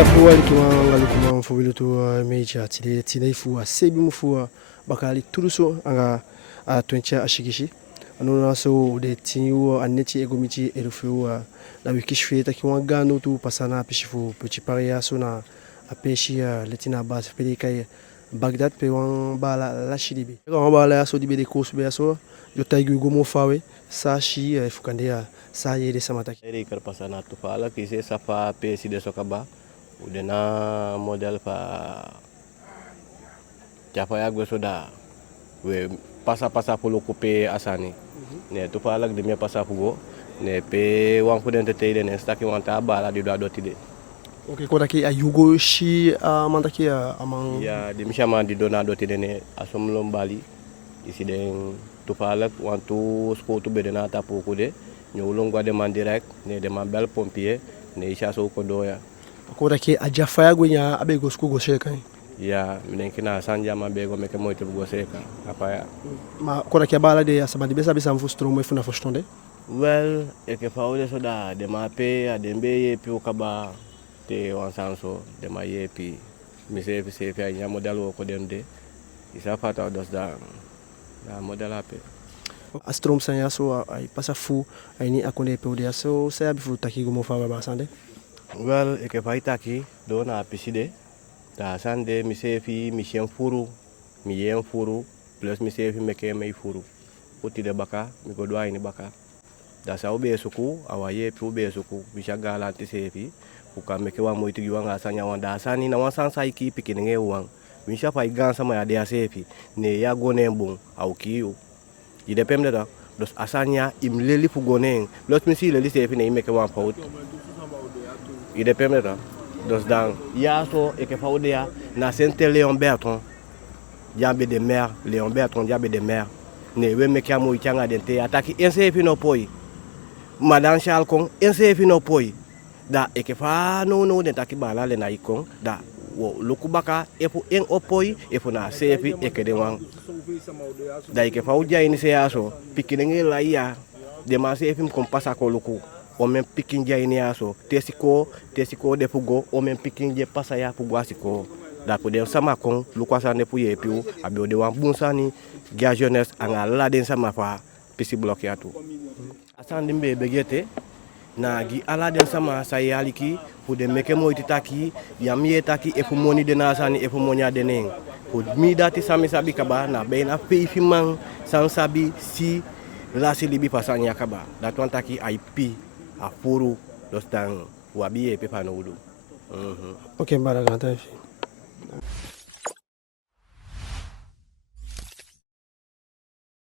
Tafuwa likiwa kuma mfubili tu meja tile ifu sebi mfu bakali tuluso anga tuencha ashikishi anona so de tinyu aneti egomichi erufu na wikishfeta kiwa gano tu pasana pishifu puchiparia so na apeshi letina bas pelikai Bagdad pe wan bala la shidibi wan bala so dibe de course be so yo taigu gomo fawe sa shi fukandea sa yede samataki eri kar pasana tu fala kise safa pe si de sokaba udena model pa japa ya soda we pasa polo coupe asani ne tu fala de me pasa fugo ne pe wan ko dente tede ne staki wan ta bala di do adotide. Ok, ko daki a yugo shi mandaki amang Ya di mishama di dona adotide ne asomlom bali isi den tu fala wan tu sport be de na tapu ko de nyolong gwa de man direct ne de man bel pompier ne isha so ko doya ko daki a jafaya gonya abe go sku go shekan ya minen kina sanja ma be go meke moyto go seka apaya ma ko daki bala de asaba de besa bisa mfustro mo funa fostonde well e ke fawle so da de ma pe adembe ye pi ukaba te wan sanso de ma ye pi mi se fi anya model ko demde isa fata dos da model ape Astrom sanya so ay pasa fu ay ni akonde pe de so saya bifu taki go mo fa ba sande well e ke faita ki do na piside da sande mi se fi mi chen furu mi yen furu plus mi se fi meke me furu uti de baka mi go do ay ni baka da sa ube suku awaye pi ube suku mi shagala ti se fi uka meke wa moiti gi wanga sanya wanda sani na wan sansa iki pikine wan mi sha fa igansa ma ya de asefi ne ya gone bon au kiyo il dépend de dos asanya imleli fugonen lot mi si leli sefi ne imeke wan paut il dépend de dos dan ya so e ke faudia na sente Léon Berton jambe de mer Léon Berton jambe de mer ne we meke amu changa dente ataki ensefi no poi madan Charles Kong ensefi no poi da e ke fa no de taki bala le na ikon da wo lukubaka efu en opoi efu na sefi e ke de wan da ike fa uja ini se aso pikinenge la ya de ma se film kompasa ko luku o men pikinja ini aso tesiko de fugo o men pikinje pasa ya fugo asiko da po de sama kon lukwasa ne pu ye piu abi de wan bunsani ga jeunesse anga la den sama fa pisi block ya tu asandi mbe begete na gi ala den sama sayaliki fu de meke moyti taki yamye taki e fu moni de na sani e fu monya de nen fu mi dati sami sabi kaba na be na pe fi man san sabi si la si libi pasanya kaba da ton taki IP a furu dos dan wabi e pe panodo ok mbara ganta fi